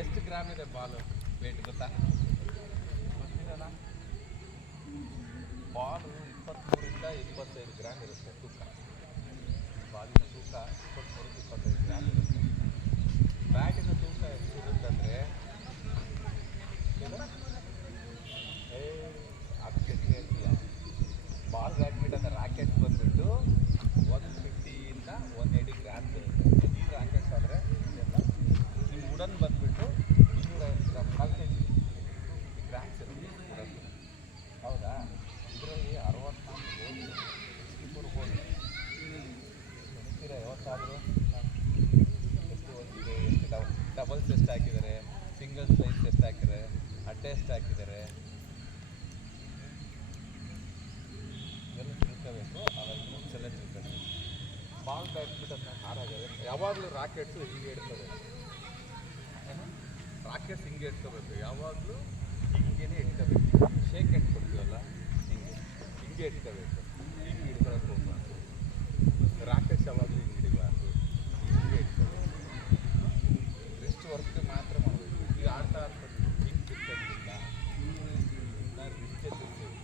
ಎಷ್ಟು ಗ್ರಾಮ್ ಇದೆ ಬಾಲು ವೇಟ್ ಗೊತ್ತಾ? ಗೊತ್ತಿಲ್ಲ. ಬಾಲು 23ರಿಂದ 25 ಗ್ರಾಮ್ ಇರುತ್ತೆ ತೂಕ. ಬಾಲಿನ ತೂಕ 23ರಿಂದ 25 ಗ್ರಾಮ್ ಇರುತ್ತೆ. ಬ್ಯಾಟಿನ ತೂಕ ಎಷ್ಟಿರುತ್ತಂದರೆ ಅದಕ್ಕೆ ಹೇಳ್ತೀಯ. ಬಾಲ್ ಬ್ಯಾಡ್ಮಿಂಟನ್ ರಾಕೆಟ್ ಬಂದುಬಿಟ್ಟು 150ಇಂದ 180 ಗ್ರಾಮ್ಸ್ ಇರುತ್ತೆ. ಹೆವಿ ರಾಕೆಟ್ಸ್ ಆದರೆ ಇದೆಲ್ಲ ನಿಮ್ಮ ವುಡನ್ ಬಂದುಬಿಟ್ಟು 250 ಗ್ರಾಮ್, 4 kg ಗ್ರಾಮ್ಸ್ ಇರುತ್ತೆ ವುಡನ್. ಹೌದಾ? ಇದರಲ್ಲಿ 64 ಗೋಲ್ಡ್, 64 ಗೋಲ್ಡ್. ಗೊತ್ತೀರಾ ಯಾವತ್ತಾದರೂ ಎಷ್ಟು ಒಂದಿದೆ, ಎಷ್ಟು ಡಬಲ್ಸ್ ಎಷ್ಟು ಹಾಕಿದ್ದಾರೆ, ಸಿಂಗಲ್ಸ್ ಲೈನ್ಸ್ ಎಷ್ಟು ಹಾಕಿದ್ದಾರೆ, ಅಡ್ಡ ಎಷ್ಟು ಹಾಕಿದ್ದಾರೆ, ಇದೆಲ್ಲ ತಿಳ್ಕೋಬೇಕು. ಅವಾಗ ಮುಂಚೆಲ್ಲ ತಿಳ್ಕೋಬೇಕು. ಬಾಲ್ ಬ್ಯಾಡ್ಮಿಂಟನ್ ಆಡೋದು ಯಾವಾಗಲೂ ರಾಕೆಟ್ಸು ಹಿಂಗೆ ಇಡ್ಕೋಬೇಕು. ರಾಕೆಟ್ಸ್ ಹಿಂಗೆ ಇಟ್ಕೋಬೇಕು, ಯಾವಾಗಲೂ ಹಿಂಗೇನೆ ಇಟ್ಕೋಬೇಕು. ಶೇಕ್ ಹೆಂಡ್ ಕೊಡ್ತೀವಲ್ಲ ಹಿಂಗೆ ಇಟ್ಕೋಬೇಕು. ಹಿಂಗೆ ಹಿಡ್ಕೊಳಕ್ಕೆ ಹೋಗ್ಬಾರ್ದು. ರಾಕೆಟ್ಸ್ ಯಾವಾಗಲೂ ಹಿಂಗೆ ಹಿಡಿಬಾರ್ದು, ಹಿಂಗೆ ಇಟ್ಕೋಬೇಕು. ರಿಸ್ಟ್ ವರ್ಕ್ಗೆ ಮಾತ್ರ ಮಾಡಬೇಕು. ಈಗ ಆಡ್ತಾ ಇರ್ಬೇಕು, ಹಿಂಗೆ ಬಿತ್ತಂಗಿಲ್ಲ, ನಾನು ರಿಸ್ಟೇ ತಿರ್ತೀವಿ.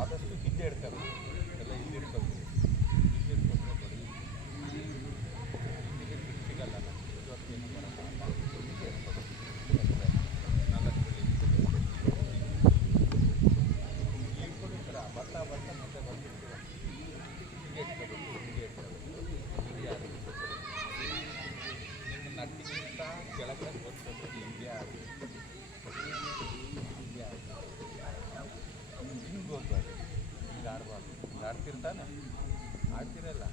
ಆದಷ್ಟು ಹಿಂದೆ ಇಡ್ಕೋಬೇಕು. ಎಲ್ಲ ಇಲ್ಲಿ ಇಟ್ಕೋಬೇಕು. ಇಲ್ಲಿ ಇಟ್ಕೊಂಡ್ರೆ ಬರೀ ಹಿಂದಿಗೆ ಬಿಟ್ಟು ಸಿಗಲ್ಲ. ನಮಗೆ ಇವತ್ತು ಏನು ಬರೋಲ್ಲ. ಹಿಂಗೆ ಇಟ್ಕೋಬೇಕು. 4 ಬೆಳಿ ಇಟ್ಕೊಂಡಿರ್ತೀರ, ಬರ್ತಾ ಬರ್ತಾ ಮತ್ತೆ ಬರ್ತಿರ್ತೀರ. ಹಿಂಗೆ ಇಟ್ಕೋಬೇಕು, ಹಿಂಗೆ ಇಟ್ಕೋಬೇಕು. ಹಿಂಗೆ ಆಡಬೇಕು. ನಿಮ್ಮ ನಟ್ಟಿಗಿಂತ ಕೆಳಗಡೆ ಬಂದು ಹಿಂಗೆ ಆಡಬೇಕು. ಹಿಂಗೆ ಆಡಬೇಕು. ಹಿಂಗೆ ಹೋಗ್ಬಾರ್ದು, ಹಿಂಗೆ ಆಡಬಾರ್ದು. ಹಿಂಗೆ ಆಡ್ತಿರ್ತಾನೆ, ಆಡ್ತಿರಲ್ಲ.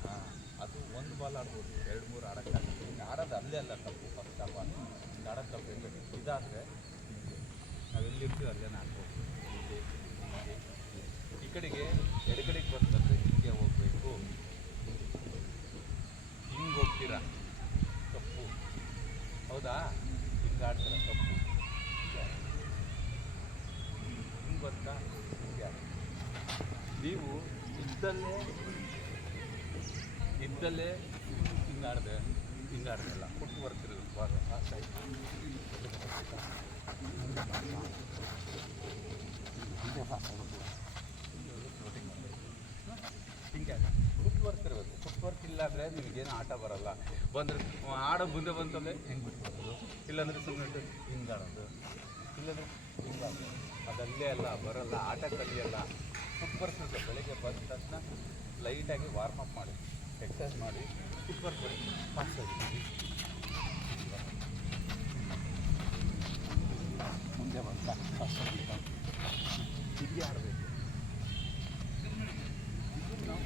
ಅದು ಒಂದು ಬಾಲ್ ಆಡ್ಬೋದು, 2-3 ಆಡೋಕ್ಕಾಗಲ್ಲ. ಹಿಂಗೆ ಆಡೋದು ಅಲ್ಲೇ ಅಲ್ಲ ತಪ್ಪು. ಫಸ್ಟ್ ಆಫ್ ಆಲ್ ಹಿಂಗೆ ಆಡೋದು ತಪ್ಪು. ಇರಬೇಕು. ಇದಾದರೆ ಹಿಂಗೆ ನಾವೆಲ್ಲಿರ್ತೀವಿ ಅಲ್ಲೇನೇ ಆಡ್ಬೋದು. ಹಿಂಗೆ ಹಿಂಗೆ ಈ ಕಡೆಗೆ ಎಡಗಡೆಗೆ ಬಂತಂದರೆ ಹಿಂಗೆ ಹೋಗಬೇಕು. ಹಿಂಗೆ ಹೋಗ್ತೀರಾ, ತಪ್ಪು. ಹೌದಾ? ಹಿಂಗೆ ಆಡ್ತೀರ, ತಪ್ಪು. ಹಿಂಗೆ ಬಂತ ಹಿಂಗೆ ನೀವು ಇದ್ದಲ್ಲೇ ಹಿಂಗೆ ಆಡ್ದಲ್ಲ. ಫುಟ್ ವರ್ಕ್ ಇರೋದು ಆ ಸೈಡ್ ಹಿಂಗೆ ಫುಟ್ ವರ್ಕ್ ಇರಬೇಕು. ಫುಟ್ ವರ್ಕ್ ಇಲ್ಲಾಂದರೆ ನಿಮಗೇನು ಆಟ ಬರೋಲ್ಲ. ಬಂದರೆ ಆಡೋ ಮುಂದೆ ಬಂತಂದರೆ ಹೆಂಗೆ ಬಿಟ್ಕೊಡೋದು, ಇಲ್ಲಾಂದರೆ ಸುಮ್ಮನೆ ಹಿಂಗೆ ಆಡೋದು, ಇಲ್ಲಾಂದರೆ ಹಿಂಗೆ ಆಡೋದು. ಅದಲ್ಲೇ ಅಲ್ಲ, ಬರೋಲ್ಲ, ಆಟ ಕಲಿಯಲ್ಲ. ಫುಟ್ ವರ್ಕ್ ಇದೆ. ಬೆಳಗ್ಗೆ ಬಂದ ತಕ್ಷಣ ಲೈಟಾಗಿ ವಾರ್ಮಪ್ ಮಾಡಿ, ಎಕ್ಸಸೈಸ್ ಮಾಡಿ, ಫುಟ್ ವರ್ಕ್ ಮಾಡಿ ಫಾಸ್ಟ್ ಆಗಿ ಮುಂದೆ ಬಂತ ಫಾಸ್ಟ್ ಆಗಿ ಹಿಂಗೆ ಆಡಬೇಕು. ನಾವು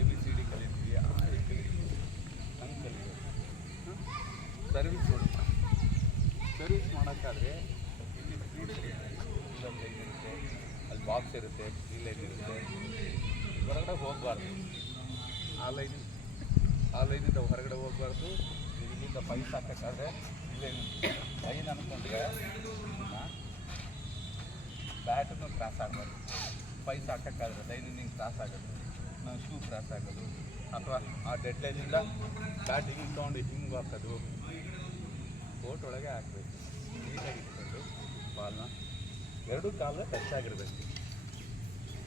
ABCD ಕಲಿತೀವಿ, ಹಂಗೆ ಕಲಿಬೇಕು. ಸರ್ವಿಸ್ ಕೊಡುತ್ತೆ. ಸರ್ವಿಸ್ ಮಾಡೋಕ್ಕಾದ್ರೆ ಇಲ್ಲಿ ಇಲ್ಲೊಂದು ಲೈನ್ ಇರುತ್ತೆ, ಅಲ್ಲಿ ಬಾಕ್ಸ್ ಇರುತ್ತೆ, ಈ ಲೈನ್ ಇರುತ್ತೆ. ಹೊರಗಡೆ ಹೋಗಬಾರ್ದು. ಆ ಲೈನಿಂದ ಹೊರಗಡೆ ಹೋಗಬಾರ್ದು. ಇಲ್ಲಿಂದ ಪೈಸ್ ಹಾಕೋಕ್ಕಾದ್ರೆ ಲೈನ್ ಅಂದ್ಕೊಂಡ್ರೆ ಬ್ಯಾಟನ್ನು ಕ್ರಾಸ್ ಆಗಬಾರ್ದು. ಪೈಸ್ ಹಾಕೋಕ್ಕಾದ್ರೆ ಲೈನಿಂದ ಹಿಂಗೆ ಕ್ರಾಸ್ ಆಗೋದು, ನಾವು ಶೂ ಕ್ರಾಸ್ ಆಗೋದು, ಅಥವಾ ಆ ಡೆಡ್ ಲೈನಿಂದ ಬ್ಯಾಟ್ ಹಿಂಗೆ ತೊಗೊಂಡು ಹಿಂಗೆ ಹಾಕೋದು. ಕೋರ್ಟ್ ಒಳಗೆ ಹಾಕಬೇಕು. ನೀಟಾಗಿ ಇಟ್ಕೊಂಡು ಬಾಲ್ನ 2 ಕಾಲು ಟಚ್ ಆಗಿರಬೇಕು.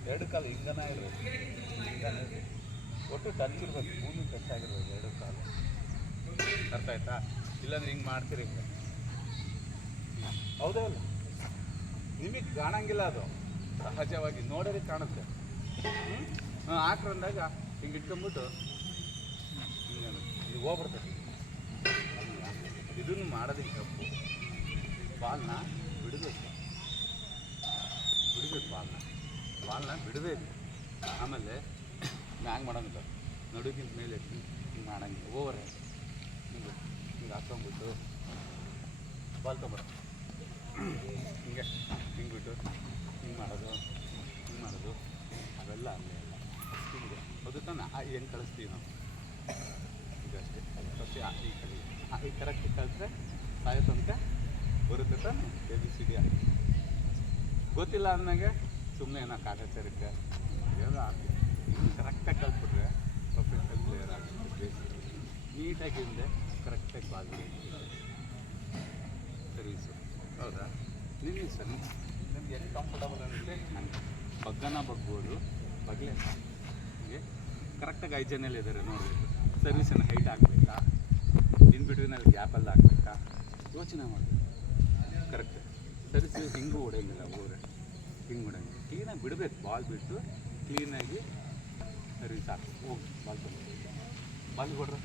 2 ಕಾಲು ಹಿಂಗನ ಇರಬೇಕು, ಹಿಂಗನೇ ಇರಬೇಕು. ಒಟ್ಟು ಟಚ್ ಇರಬೇಕು, ಭೂಮಿ ಟಚ್ ಆಗಿರ್ಬೇಕು 2 ಕಾಲು. ಅರ್ಥ ಆಯ್ತಾ? ಇಲ್ಲಾಂದ್ರೆ ಹಿಂಗೆ ಮಾಡ್ತೀರಿ ಹಿಂಗೆ. ಹೌದಾ ಅಲ್ಲ? ನಿಮಗೆ ಕಾಣಂಗಿಲ್ಲ, ಅದು ಸಹಜವಾಗಿ ನೋಡೋರಿಗೆ ಕಾಣುತ್ತೆ. ಆಕ್ರ ಅಂದಾಗ ಹಿಂಗೆ ಇಟ್ಕೊಂಡ್ಬಿಟ್ಟು ಹಿಂಗೆ ಇದು ಹೋಗ್ಬರ್ತದೆ. ಇದನ್ನು ಮಾಡೋದಕ್ಕೆ ತಪ್ಪು. ಬಾಲ್ನ ಬಿಡಬೇಕು, ಬಾಲ್ನ ಬಿಡಬೇಕು. ಆಮೇಲೆ ಹ್ಯಾಂಗೆ ಮಾಡೋಂಗಿಲ್ಲ, ನಡುಗಿಂತ ಮೇಲೆ ಎತ್ತಿ ಹಿಂಗೆ ಮಾಡೋಂಗಿಲ್ಲ. ಓವರ್ ಹಿಂಗೆ ಹಾಕ್ಕೊಂಬಿಟ್ಟು ಬಾಲ್ ತೊಗೊಬಾರ, ಹಿಂಗೆ ಬಿಟ್ಟು ಹಿಂಗೆ ಮಾಡೋದು ಅವೆಲ್ಲ ಅಲ್ಲೇ ಅಲ್ಲ. ಹಿಂಗೆ ಅದು ತಾನೆ ಹೆಂಗೆ ಕಳಿಸ್ತೀವಿ ನಾವು. ಇದಷ್ಟೇ. ಫಸ್ಟ್ ಈ ಕಲಿ ಈ ಕರೆಕ್ಟ್ ಕಲಿತ್ರೆ ಸಾಯೋ ತನಕ ಬರುತ್ತೆ ತಾನೆ. ABCD ಗೊತ್ತಿಲ್ಲ ಅಂದಾಗೆ ಸುಮ್ಮನೆ ಏನೋ ಕಾಟಾಚಾರಕ್ಕೆ ಏನೋ ಆಗ್ತದೆ. ಕರೆಕ್ಟಾಗಿ ಕಲ್ತ್ಬಿಟ್ರೆ ಪ್ರೊಫೆಷನಲ್ ಪ್ಲೇಯರ್ ಆಗುತ್ತೆ ಬೇಸಿಕ್. ನೀಟಾಗಿ ಹಿಂದೆ ಕರೆಕ್ಟಾಗಿ ಬಾಲ್ ಸರ್ವೀಸು. ಹೌದಾ? ನಿಲ್ಲಿ ಸರ್, ನಿಮ್ಗೆ ಎಲ್ಲಿ ಕಂಫರ್ಟಬಲ್ ಅಂದರೆ ನನಗೆ ಬಗ್ಗನ ಬಗ್ಬೋದು, ಬಗ್ಲೆ ಹೀಗೆ ಕರೆಕ್ಟಾಗಿ 5 ಜನ ಇದ್ದಾರೆ ನೋಡಬೇಕು. ಸರ್ವಿಸನ್ನು ಹೈಟ್ ಆಗಬೇಕಾ, ಇನ್ ಬಿಟ್ವೀನಲ್ಲಿ ಗ್ಯಾಪಲ್ಲಿ ಹಾಕ್ಬೇಕಾ, ಯೋಚನೆ ಮಾಡಬೇಕು. ಕರೆಕ್ಟ್ ಸರ್ವಿಸ್ ಹಿಂಗೂ ಹೊಡೆಯಂಗಿಲ್ಲ, ಹಿಂಗೆ ಹೊಡೆಯಂಗಿಲ್ಲ. ಕ್ಲೀನಾಗಿ ಬಿಡಬೇಕು, ಬಾಲ್ ಬಿಟ್ಟು ಕ್ಲೀನಾಗಿ ಸರ್ವಿಸ್ ಹಾಕಿ ಹೋಗಿ ಬಾಲ್ ಕೊಡ್ರಿ, ಬಾಲ್ ಕೊಡ್ರಿ.